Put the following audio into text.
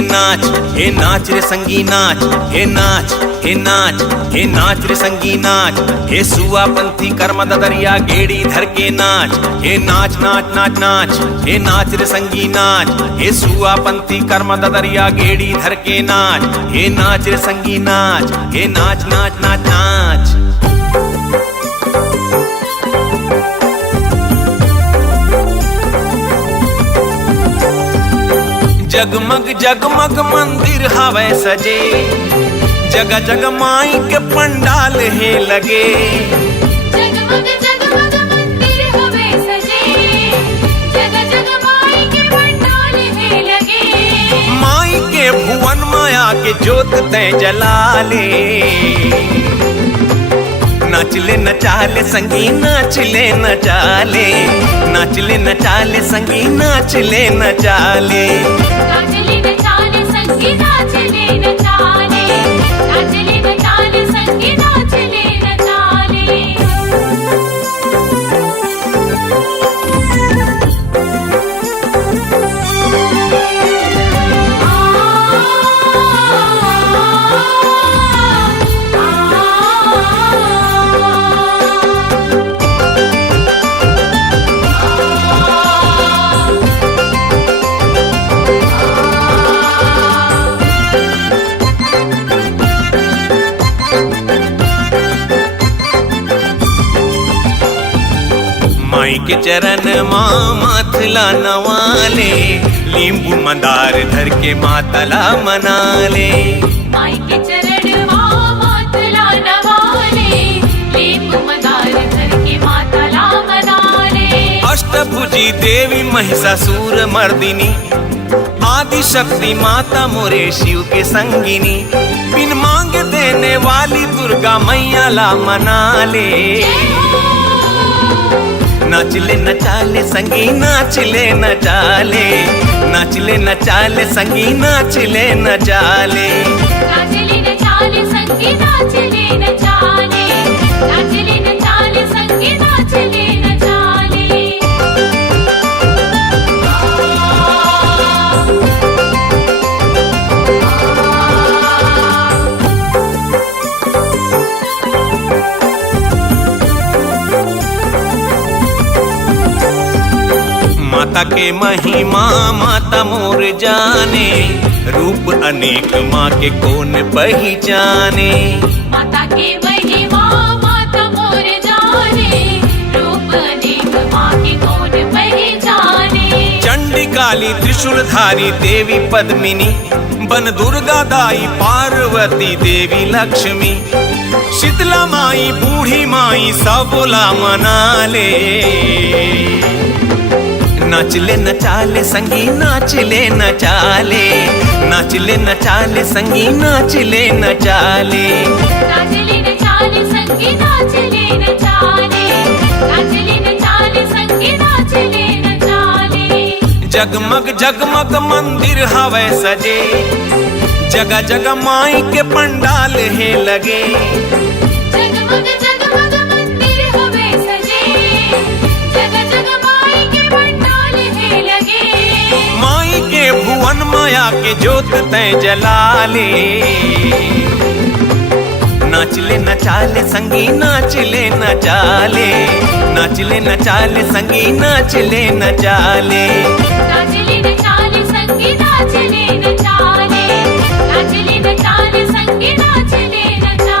नाच रे संगी नाच, हे नाच, हे नाच, हे नाच रे संगी नाच, हे सुआ पंथी कर्म दरिया गेड़ी धर के नाच, हे नाच नाच नाच नाच, हे नाच रे संगी नाच, हे सुआ पंथी कर्म दरिया गेड़ी धर के नाच, हे नाच रे संगी नाच, हे नाच नाच नाच नाच। जगमग जगमग मंदिर हवे सजे, जगह जगह माई के पंडाल है लगे। जगमग जगमग मंदिर हवे सजे, जगह जगह माई के पंडाल है लगे। माई के भुवन माया के जोत तय जला ले, नाचले नचाले संगी नाचले नचाले, नाचले नचाले संगी नाचले नचाले, नाचले नचाले संगी नाचले नचाले, नाचले नचाले संगी नाचले नचाले। माई के चरण माँ माथला नवाले, लींबू मंदार धर के मातला मनाले। माई के चरण मातला नवाले, लींबू मंदार धर के मातला मनाले। अष्टभुजी देवी महिषासुर मर्दिनी, आदि शक्ति माता मोरे शिव के संगिनी, बिन मांगे देने वाली दुर्गा मैया ला मनाले। नाचले नचाले संगी नाचले नचाले, नाचले नचाले संगी नाचले नचाले, नाचले नचाले संगी नाचले नचाले, नाचले नचाले संगी नाचले नचाले। माता के महिमा माता मोर जाने, रूप अनेक माँ के कौन पहचाने। माता के महिमा माता मोर जाने, रूप अनेक माँ के कौन पहचाने। चंडी काली त्रिशूलधारी देवी पद्मिनी, बन दुर्गा दाई पार्वती देवी लक्ष्मी, शीतला माई बूढ़ी माई सबला मनाले। नाचले नचाले संगी नाचले नचाले, नाचले नचाले संगी नाचले नचाले, नाचले नचाले संगी नाचले नचाले, नाचले नचाले संगी नाचले नचाले। जगमग जगमग मंदिर हवे सजे, जगह जगह माई के पंडाल है लगे। जगमग जगमग मंदिर हवे सजे, जगह जगह माई के पंडाल है लगे। माई के भुवन माया के जोत तय जला ले, नाचले नचाले संगी नाचले नचाले, नाचले नचाले संगी नाचले नचाले, नाचले नचाले संगी नाचले नचाले, नाचले नचाले संगी नाचले नचाले।